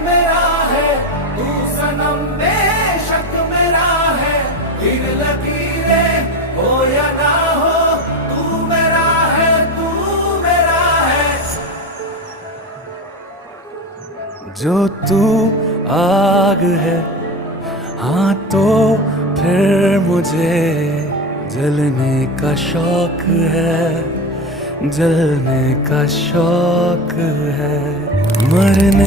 मेरा है, तू सनम बेशक मेरा है। तीर लकीरें हो या ना हो, तू मेरा है, तू मेरा है। जो तू आग है, हाँ तो फिर मुझे जलने का शौक है, जलने का शौक है। मरने